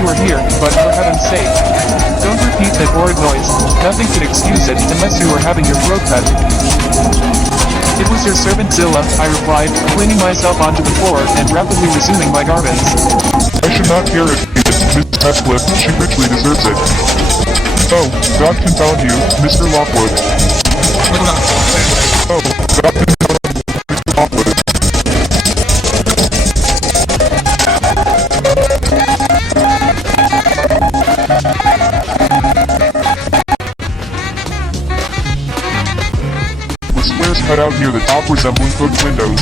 you are here, but for heaven's sake, don't repeat that horrid noise. Nothing could excuse it unless you were having your throat cut. It was your servant Zilla, I replied, flinging myself onto the floor and rapidly resuming my garments. I should not hear it, Miss Heathcliff, she richly deserves it. Oh, God confound you, Mr. Lockwood. Oh, God confound you, Mr. Lockwood. With squares cut out near the top resembling cooked windows.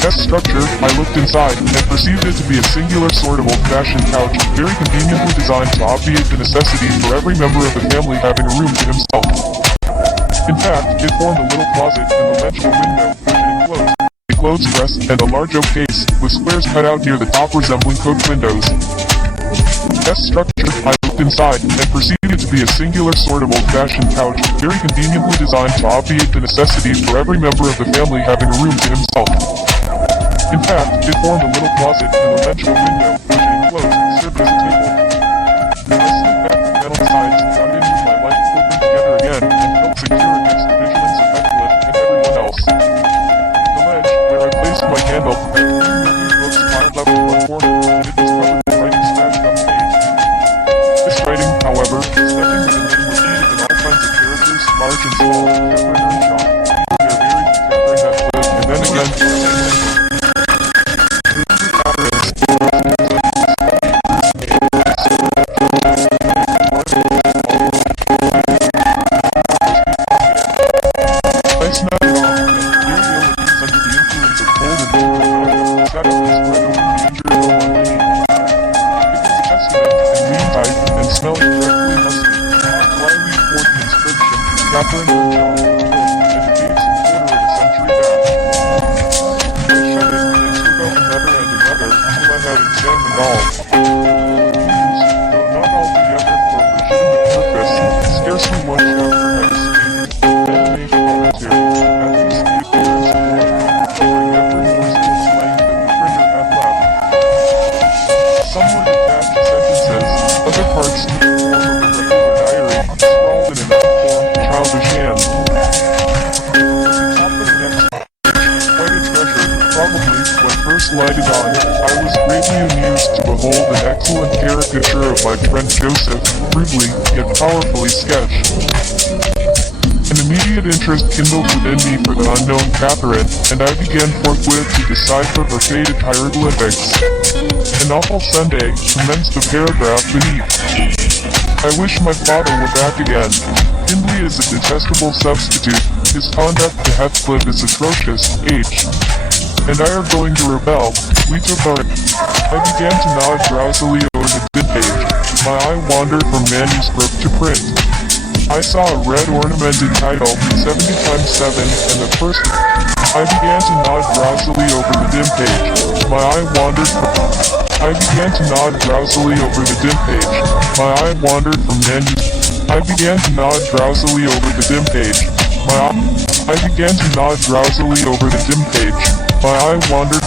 Best structure, I looked inside, and perceived it to be a singular sort of old-fashioned couch, very conveniently designed to obviate the necessity for every member of the family having a room to himself. In fact, it formed a little closet and a legible window, which it enclosed, a clothes press, and a large oak case, with squares cut out near the top resembling cooked windows. Best structure, I looked inside, and perceived it to be a singular sort of old-fashioned couch, very conveniently designed to obviate the necessity for every member of the family having a room to himself. In fact, it formed a little closet and a legible window, which it enclosed, served as a table. I slid back the metal sides, got in with my light open together again, and felt secure against the vigilance of Heathcliff and everyone else. The ledge, where I placed my candle, had 3 review books piled up in one corner, and it was covered with writing smashed on the page. This writing, however, stepping with a name repeated in all kinds of characters, large and small, Catherine Earnshaw, their very Catherine Heathcliff, and then again, lighted on, I was greatly amused to behold an excellent caricature of my friend Joseph, crudely yet powerfully sketched. An immediate interest kindled within me for the unknown Catherine, and I began forthwith to decipher her faded hieroglyphics. An awful Sunday commenced the paragraph beneath. I wish my father were back again. Hindley is a detestable substitute. His conduct to Heathcliff is atrocious. H. and I are going to rebel. We took our... I began to nod drowsily over the dim page. My eye wandered from manuscript to print. I saw a red ornamented title, 70x7, and the first... I began to nod drowsily over the dim page. My eye wandered from... I began to nod drowsily over the dim page. My eye wandered from manuscript... I began to nod drowsily over the dim page. I began to nod drowsily over the dim page. My eye wandered...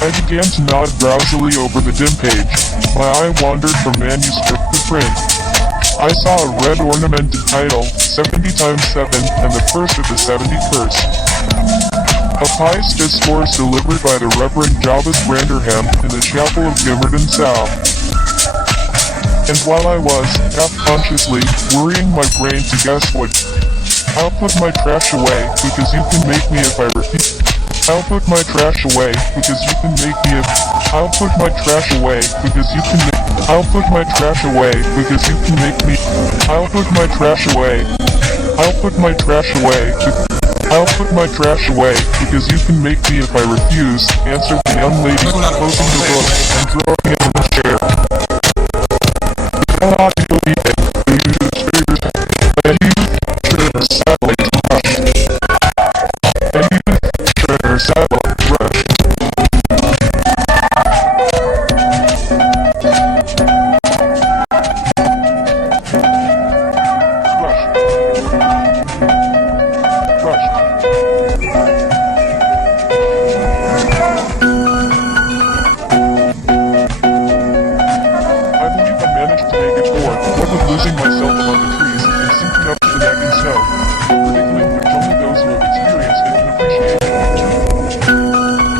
I began to nod drowsily over the dim page. My eye wandered from manuscript to print. I saw a red ornamented title, 70x7, and the first of the 70 curse. A pious discourse delivered by the Reverend Jabez Branderham in the chapel of Geworden South. And while I was, half-consciously, worrying my brain to guess what, I'll put my trash away, because you can make me if I refuse. I'll put my trash away, because you can make me if... I'll put my trash away, because you can make... I'll put my trash away, because you can make me... I'll put my trash away. I'll put my trash away. I'll put my trash away, because you can make me if I refuse, answered the young lady, closing the book and throwing it in the chair. How ought you be it? You should figure that you should satellite rush. And you should satellite rush. know, a predicament which only those who have experienced it can appreciate.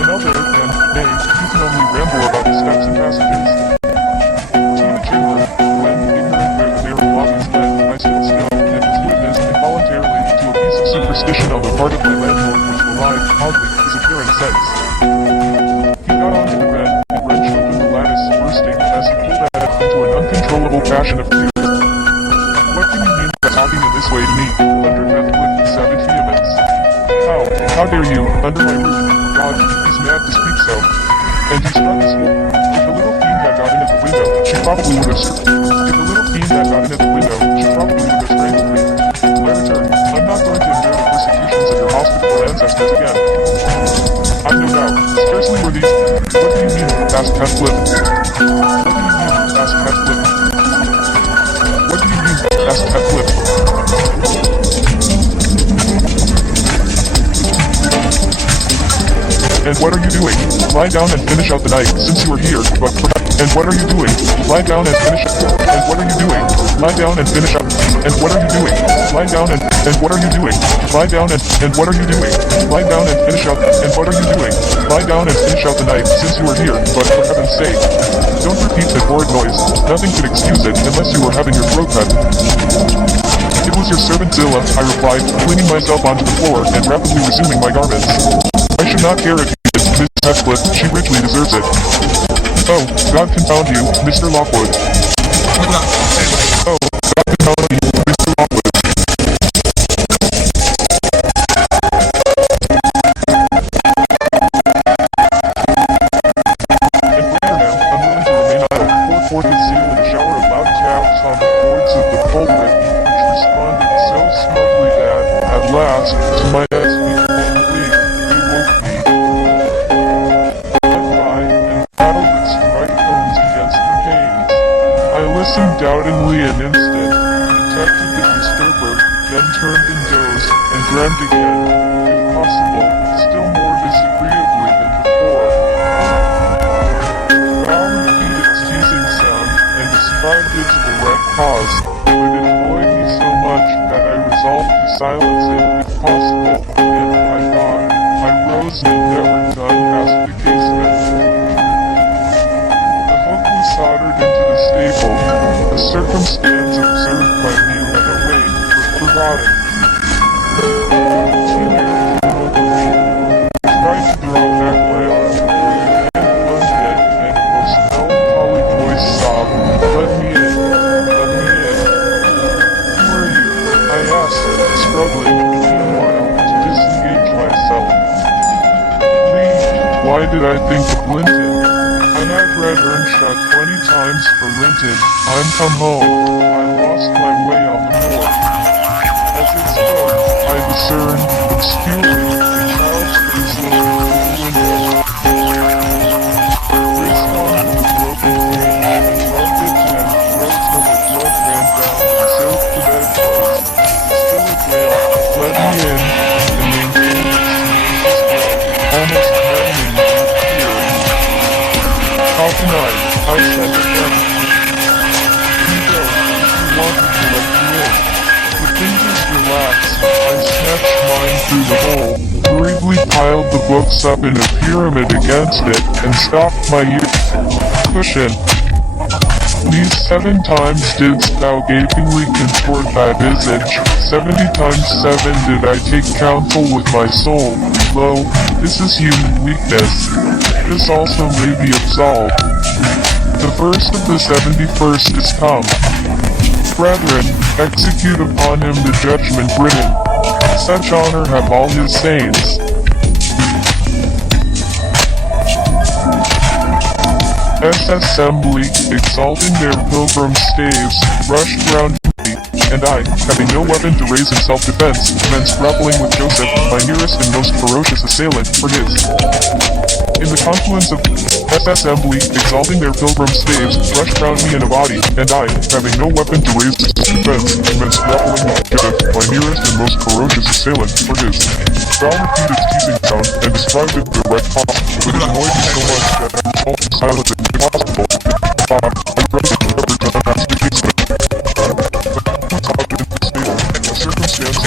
Another, and, nay, you can only ramble about the steps and passages. To the chamber, when, ignorant where the very lobbies led, I stood still, and was witness, involuntarily, to a piece of superstition on the part of my landlord which belied, oddly, his appearing sense. He got onto the bed, and wrenched open the lattice, bursting, as he pulled at it, into an uncontrollable passion of tears. What do you mean by talking in this way to me? Thundered Heathcliff with savage vehemence. How dare you, under my roof? God, he's mad to speak so. And he struck his foot. If the little fiend had got in at the window, she probably would have strangled me. I return. I'm not going to endure the persecutions of your hospitable ancestors again. I've no doubt. Scarcely were these... What do you mean? Asked Heathcliff. And what are you doing? Lie down and finish out the night, since you are here, but and what are you doing? Lie down and finish and what are you doing? Lie down and finish out and what are you doing? Lie down and what are you doing? Lie down and what are you doing? Lie down and finish out and what are you doing? Lie down and finish out the night, since you are here, but for heaven's sake, don't repeat that horrid noise. Nothing could excuse it, unless you were having your throat cut. It was your servant Zilla, I replied, flinging myself onto the floor and rapidly resuming my garments. I should not care if you did, Miss Heathcliff, she richly deserves it. Oh, God confound you, Mr. Lockwood. Oh, God confound you, Mr. Lockwood. And later now, unwilling to remain idle, poured forth his zeal in a shower of loud taps on the boards of the pulpit, which responded so smugly that, at last, to my doubtingly an instant, detected the disturber, then turned and dozed, and dreamed again, if possible, still more disagreeably than before. Val repeated its teasing sound, and described its direct cause, but it annoyed me so much that I resolved to silence it if possible, and I thought, I rose and endeavored to unhasp the casement. The hook was soldered into the staple, a circumstance observed by me when awake, but forgotten. Tried to draw back my arm, and undid, and a most melancholy voice sobbed, "Let me in, let me in." "Who are you?" I asked, struggling, meanwhile, to disengage myself. "Leave. Why did I think of Linton? I had read Earnshaw 20 times for Linton. I'm come home. I lost my way on the moor." As it spoke, I discerned, obscurely, a child's face looking through the window. Graced on with a broken cane, and rubbed it and throat till the blood ran down and soaked the bedclothes. Still it wailed, "Let me in," and maintained its ceaseless almost maddening fear. "How can I said again. You go, if you wanted to let me in." The fingers relaxed. I snatched mine through the hole, hurriedly piled the books up in a pyramid against it, and stopped my cushion. "These 7 times didst thou gapingly contort thy visage, 70 times 7 did I take counsel with my soul. Lo, this is human weakness. This also may be absolved. The first of the 71st is come. Brethren, execute upon him the judgment written. Such honor have all his saints." Assembly, exalting their pilgrim staves, rushed round me, and I, having no weapon to raise in self-defense, commenced grappling with Joseph, my nearest and most ferocious assailant, for his. In the confluence of assembly, exalting their pilgrim staves, rushed round me in a body, and I, having no weapon to raise in self-defense, commenced grappling with Joseph, my nearest and most ferocious assailant, for his. Val repeated its teasing sound, and described it direct cause, but it annoyed me so much that I resolved to silence it if possible. I rose and endeavored to unmask the casement. A circumstance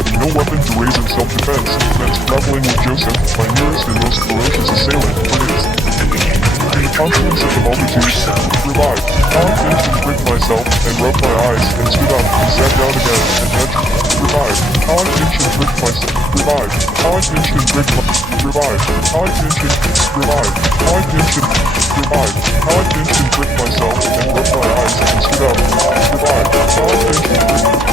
having no weapon to raise in self-defense, meant grappling with Joseph, my nearest and most ferocious assailant, for his. In the confidence of the multitude, revived. How I finished and pricked myself, and rubbed my eyes, and stood up, and sat down again, and edged. Revived. How I finished and pricked myself. Revived. How I finished and pricked my. Revived. How I finished and. Revived. How I finished and. Revived. How I finished and pricked myself, and rubbed my eyes, and stood up. Revived. How I finished and pricked.